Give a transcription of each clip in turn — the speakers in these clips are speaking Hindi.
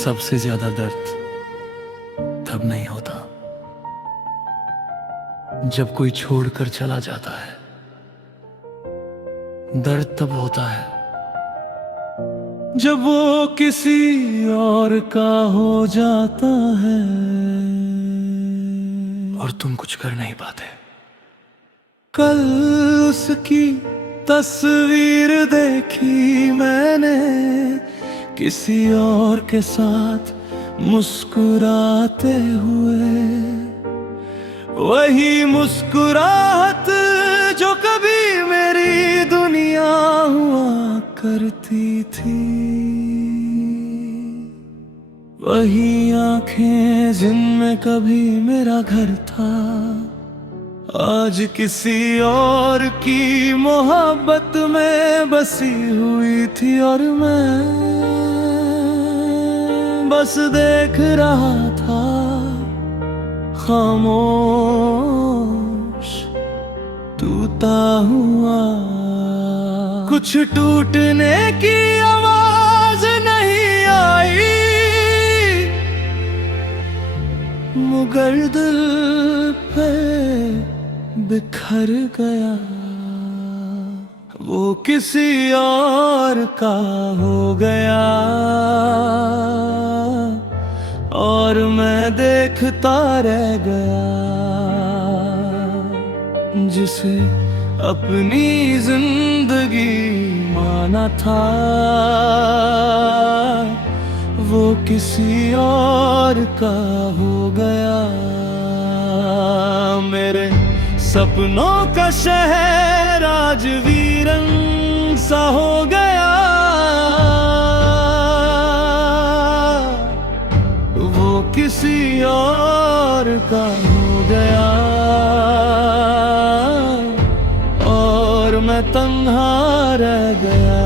सबसे ज्यादा दर्द तब नहीं होता जब कोई छोड़कर चला जाता है। दर्द तब होता है जब वो किसी और का हो जाता है और तुम कुछ कर नहीं पाते। कल उसकी तस्वीर देखी मैंने किसी और के साथ मुस्कुराते हुए, वही मुस्कुराहट जो कभी मेरी दुनिया हुआ करती थी, वही आंखें जिनमें कभी मेरा घर था, आज किसी और की मोहब्बत में बसी हुई थी और मैं बस देख रहा था खामोश टूटा हुआ। कुछ टूटने की आवाज नहीं आई मगर दिल पे बिखर गया, वो किसी और का हो गया और मैं देखता रह गया जिसे अपनी जिंदगी माना था, वो किसी और का हो गया। मेरे सपनों का शहर आज वीरन सा हो गया, वो किसी और का हो गया और मैं तन्हा रह गया।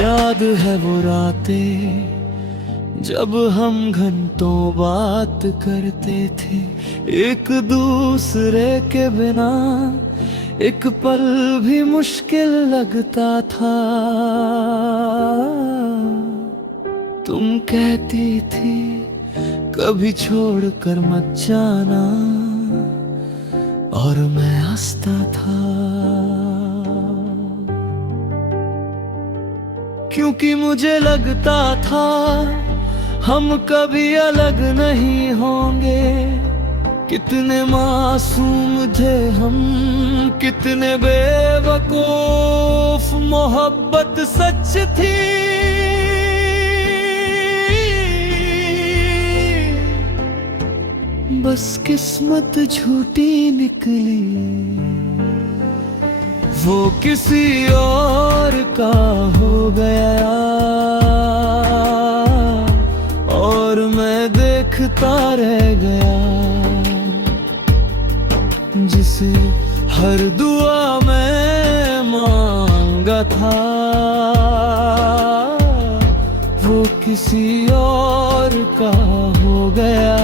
याद है वो रातें जब हम घंटों बात करते थे एक दूसरे के बिना, एक पल भी मुश्किल लगता था। तुम कहती थी कभी छोड़कर मत जाना और मैं हंसता था क्योंकि मुझे लगता था हम कभी अलग नहीं होंगे। कितने मासूम थे हम, कितने बेवकूफ मोहब्बत सच थी। बस किस्मत झूठी निकली, वो किसी और का हो गया और मैं देखता रह गया जिसे हर दुआ में मांगा था, वो किसी और का हो गया।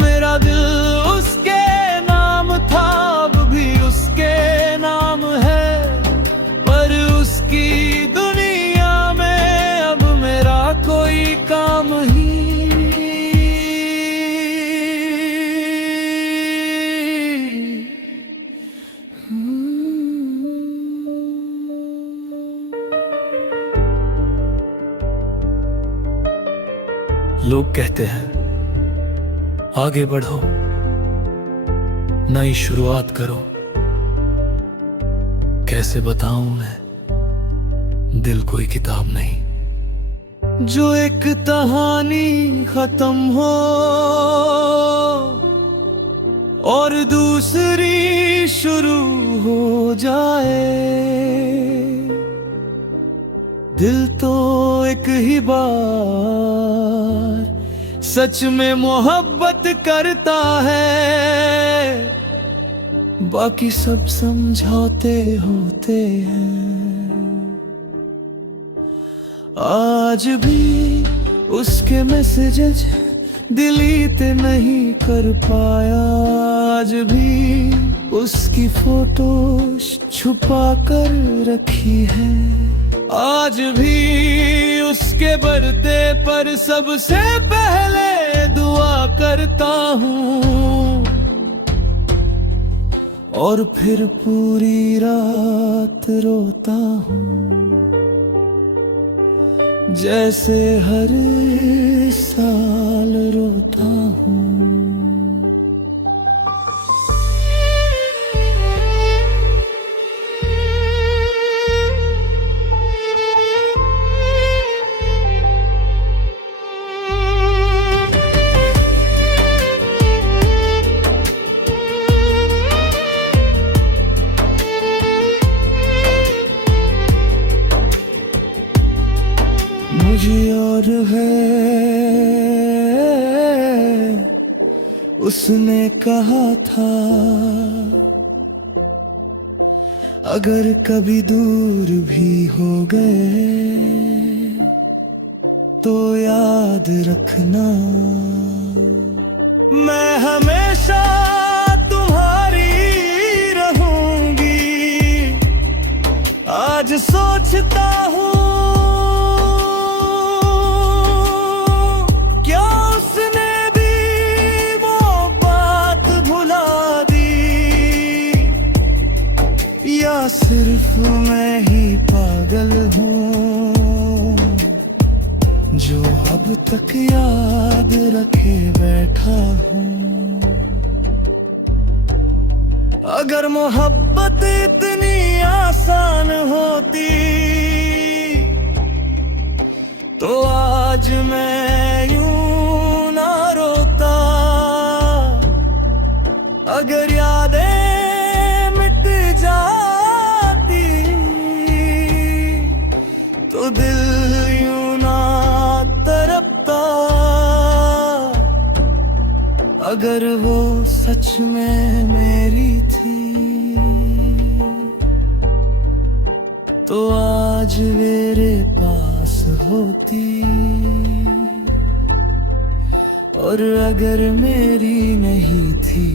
मेरा दिल उसके नाम था, अब भी उसके नाम है, पर उसकी दुनिया में अब मेरा कोई काम ही। लोग कहते हैं आगे बढ़ो, नई शुरुआत करो। कैसे बताऊं मैं, दिल कोई किताब नहीं जो एक कहानी खत्म हो और दूसरी शुरू हो जाए। दिल तो एक ही बार सच में मोहब्बत करता है, बाकी सब समझौते होते हैं। आज भी उसके मैसेजेस डिलीट नहीं कर पाया, आज भी उसकी फोटोज छुपा कर रखी है, आज भी उसके बर्थडे पर सबसे पहले दुआ करता हूँ, और फिर पूरी रात रोता हूँ, जैसे हर साल रोता हूँ। मुझे और है, उसने कहा था अगर कभी दूर भी हो गए तो याद रखना, मैं हमेशा तुम्हारी रहूंगी। आज सोचता हूँ सिर्फ मैं ही पागल हूँ जो अब तक याद रखे बैठा हूँ। अगर मोहब्बत इतनी आसान होती तो आज मैं यूं ना रोता। अगर यादें तो दिल यूं ना तड़पता। अगर वो सच में मेरी थी तो आज मेरे पास होती, और अगर मेरी नहीं थी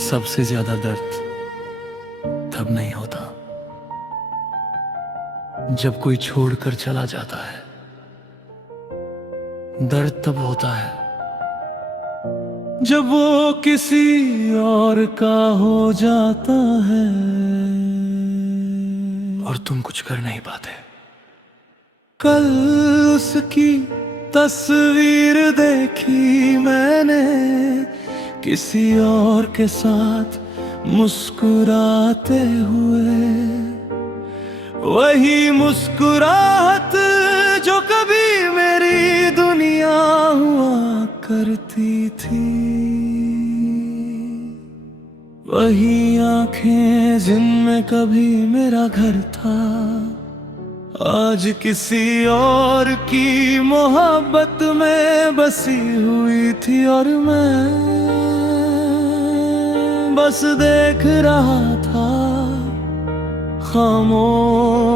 सबसे ज्यादा दर्द तब नहीं होता जब कोई छोड़कर चला जाता है, दर्द तब होता है जब वो किसी और का हो जाता है और तुम कुछ कर नहीं पाते। कल उसकी तस्वीर देखी मैंने किसी और के साथ मुस्कुराते हुए, वही मुस्कुराहट जो कभी मेरी दुनिया हुआ करती थी, वही आंखें जिनमें कभी मेरा घर था, आज किसी और की मोहब्बत में बसी हुई थी, और मैं बस देख रहा था खामोश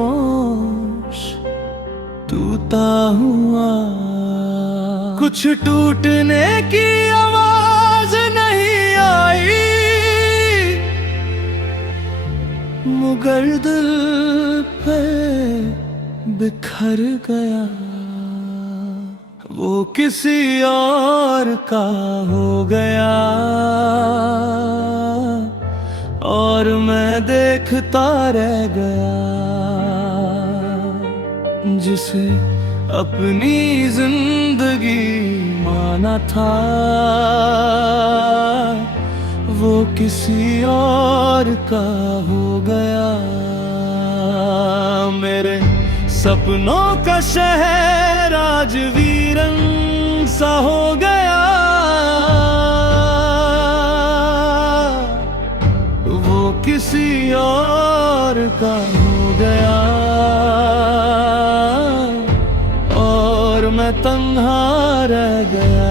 टूटा हुआ। कुछ टूटने की आवाज नहीं आई मगर दिल पे बिखर गया, वो किसी और का हो गया, और मैं देखता रह गया जिसे अपनी जिंदगी माना था, वो किसी और का हो गया। मेरे सपनों का शहर आज वीरन सा हो गया, और का हो गया और मैं तन्हा रह गया।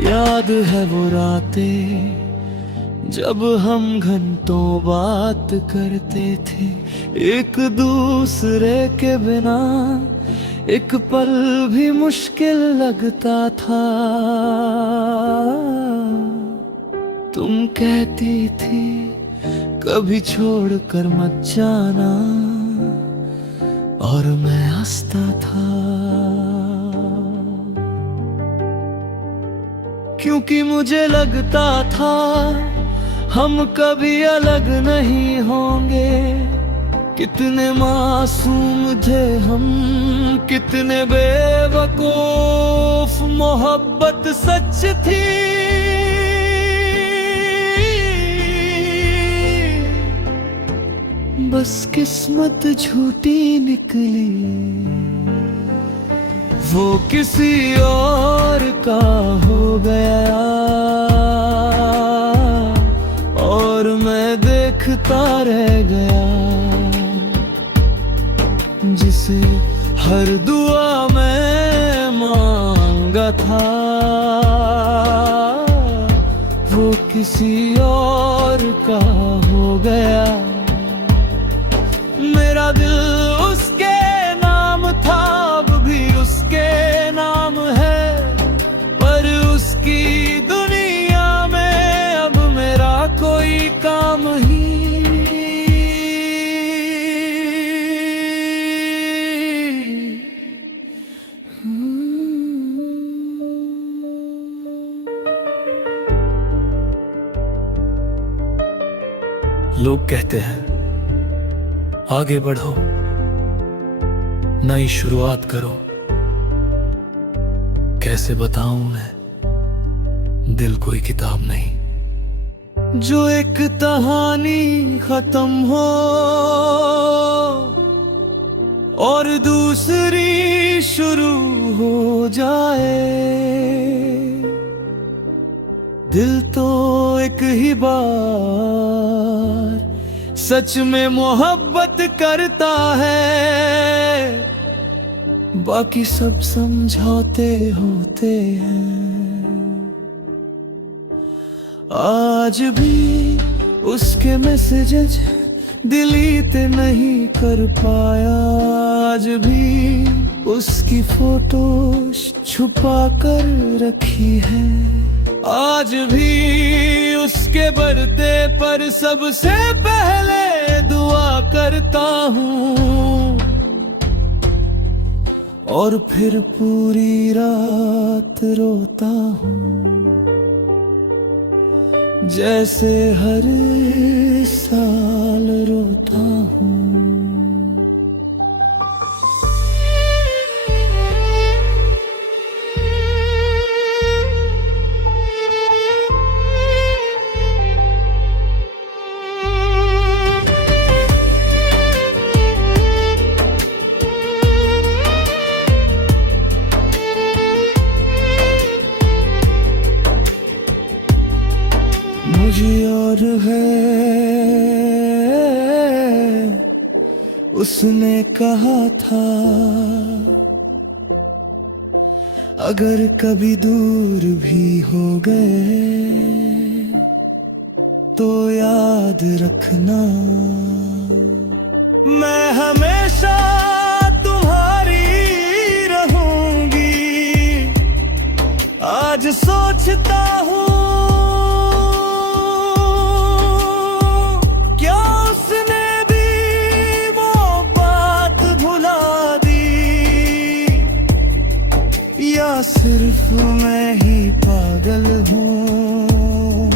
याद है वो रातें जब हम घंटों बात करते थे एक दूसरे के बिना, एक पल भी मुश्किल लगता था। तुम कहती थी कभी छोड़ कर मत जाना और मैं हंसता था, क्योंकि मुझे लगता था हम कभी अलग नहीं होंगे। कितने मासूम थे हम, कितने बेवकूफ, मोहब्बत सच थी। बस किस्मत झूठी निकली, वो किसी और का हो गया और मैं देखता रह गया, जिसे हर दुआ में मांगा था वो किसी और का हो गया। मेरा दिल उसके नाम था, अब भी उसके नाम है, पर उसकी दुनिया में अब मेरा कोई काम ही। लोग कहते हैं आगे बढ़ो, नई शुरुआत करो। कैसे बताऊं मैं, दिल कोई किताब नहीं जो एक कहानी खत्म हो और दूसरी शुरू हो जाए। दिल तो एक ही बार सच में मोहब्बत करता है, बाकी सब समझौते होते हैं। आज भी उसके मैसेजेस डिलीट नहीं कर पाया, आज भी उसकी फोटोज छुपा कर रखी है, आज भी उसके बर्थडे पर सबसे पहले दुआ करता हूँ और फिर पूरी रात रोता हूँ, जैसे हर साल रोता हूँ। मुझे और है उसने कहा था, अगर कभी दूर भी हो गए तो याद रखना, मैं हमेशा तुम्हारी रहूंगी। आज सोचता हूँ सिर्फ मैं ही पागल हूँ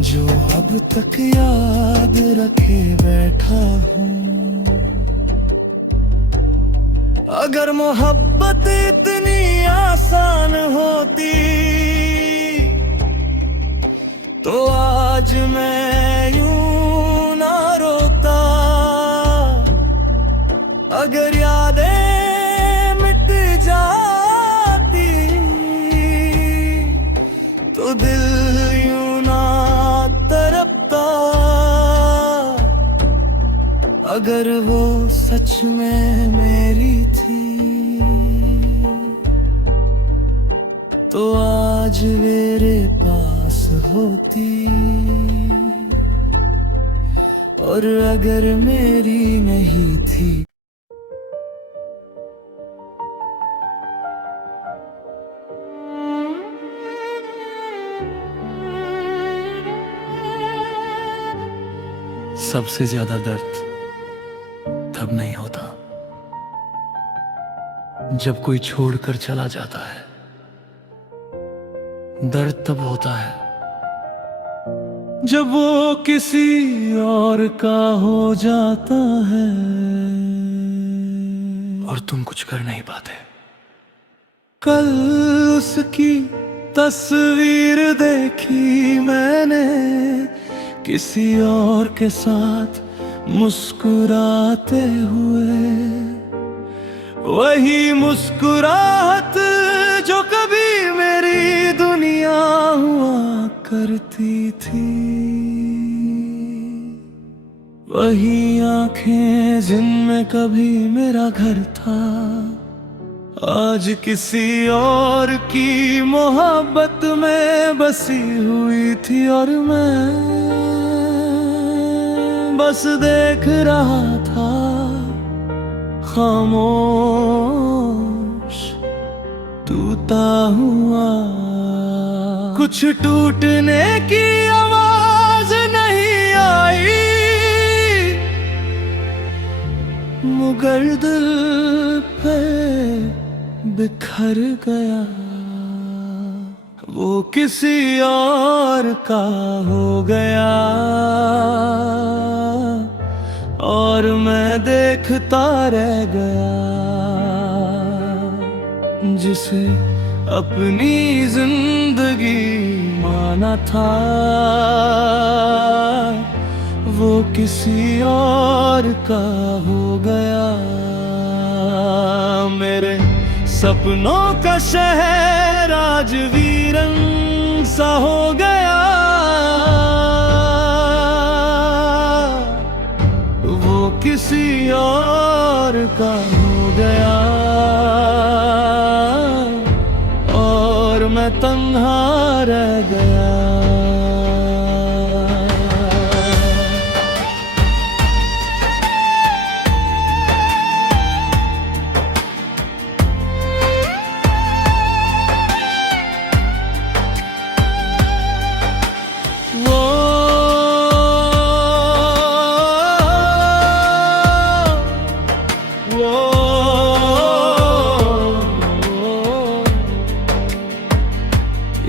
जो अब तक याद रखे बैठा हूँ। अगर मोहब्बत इतनी आसान होती तो आज मैं यूं ना रोता। अगर यादें मिट जाती तो दिल यूं ना तड़पता। अगर वो सच में मेरी थी तो आज मेरे पास होती, और अगर मेरी नहीं थी सबसे ज्यादा दर्द तब नहीं होता जब कोई छोड़कर चला जाता है। दर्द तब होता है जब वो किसी और का हो जाता है और तुम कुछ कर नहीं पाते। कल उसकी तस्वीर देखी मैंने किसी और के साथ मुस्कुराते हुए, वही मुस्कुराहट जो कभी मेरी दुनिया हुआ करती थी, वही आंखें जिनमें कभी मेरा घर था, आज किसी और की मोहब्बत में बसी हुई थी। और मैं बस देख रहा था खामोश टूटा हुआ। कुछ टूटने की आवाज नहीं आई मगर दिल पे बिखर गया। वो किसी और का हो गया और मैं देखता रह गया, जिसे अपनी जिंदगी माना था वो किसी और का हो गया। मेरे सपनों का शहर आज वीरन सा हो गया, वो किसी और का हो गया और मैं तन्हा रह गया।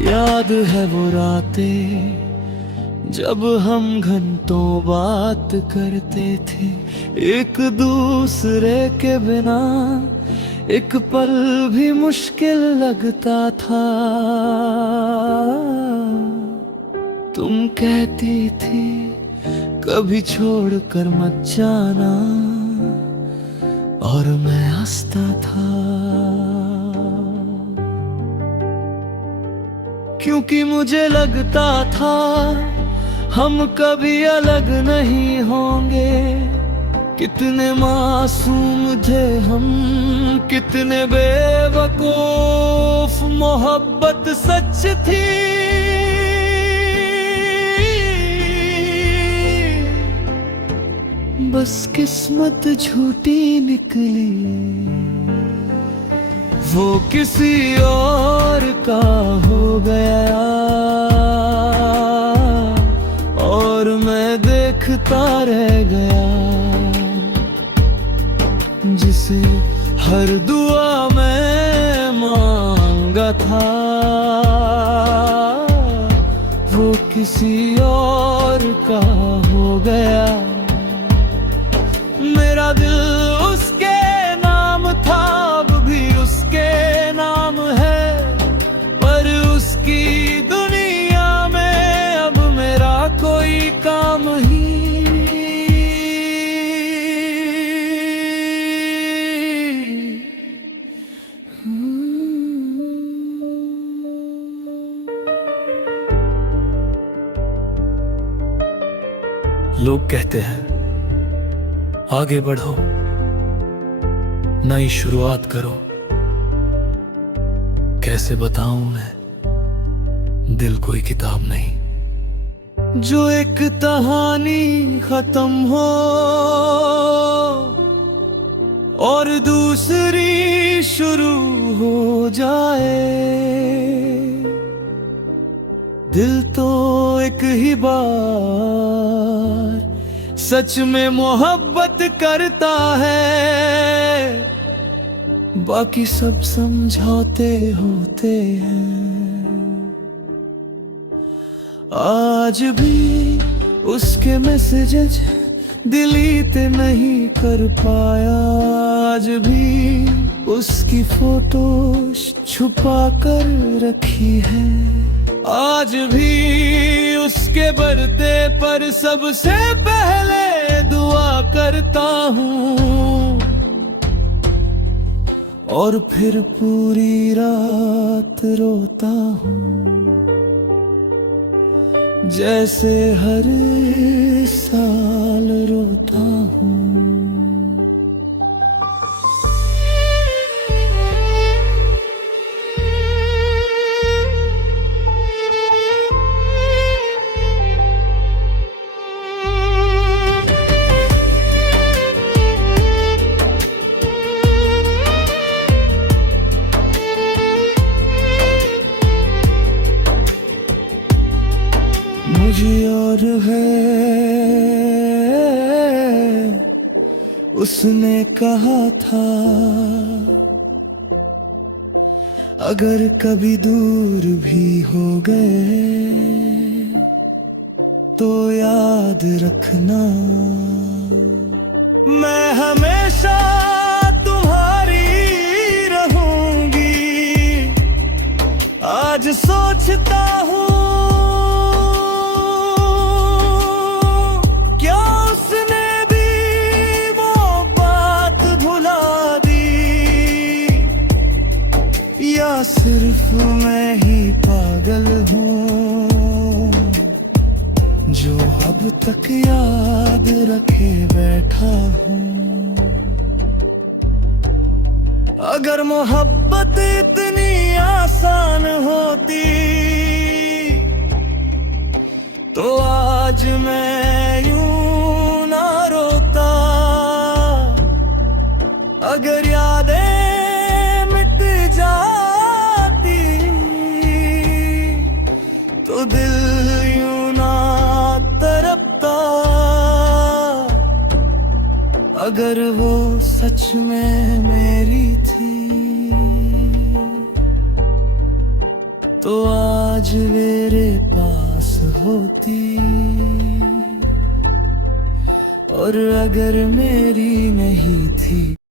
याद है वो रातें जब हम घंटों बात करते थे एक दूसरे के बिना, एक पल भी मुश्किल लगता था। तुम कहती थी कभी छोड़कर मत जाना और मैं हंसता था, क्योंकि मुझे लगता था हम कभी अलग नहीं होंगे। कितने मासूम थे हम, कितने बेवकूफ मोहब्बत सच थी। बस किस्मत झूठी निकली, वो किसी और का हो गया और मैं देखता रह गया, जिसे हर दुआ में मांगा था वो किसी और का हो गया। मेरा दिल उसके नाम था लोग कहते हैं आगे बढ़ो, नई शुरुआत करो। कैसे बताऊं मैं, दिल कोई किताब नहीं जो एक कहानी खत्म हो और दूसरी शुरू हो जाए। दिल तो एक ही बार सच में मोहब्बत करता है, बाकी सब समझौते होते हैं। आज भी उसके मैसेजेस डिलीट नहीं कर पाया, आज भी उसकी फोटोज छुपा कर रखी है, आज भी उसके बर्थडे पर सबसे पहले दुआ करता हूँ और फिर पूरी रात रोता हूँ, जैसे हर साल रोता हूँ। मुझे और है उसने कहा था, अगर कभी दूर भी हो गए तो याद रखना, मैं हमेशा तुम्हारी रहूंगी। आज सोचता हूँ सिर्फ मैं ही पागल हूँ जो अब तक याद रखे बैठा हूँ। अगर मोहब्बत इतनी आसान होती तो आज मैं यूं ना रोता। अगर यादें तो दिल यूं ना तड़पता। अगर वो सच में मेरी थी तो आज मेरे पास होती, और अगर मेरी नहीं थी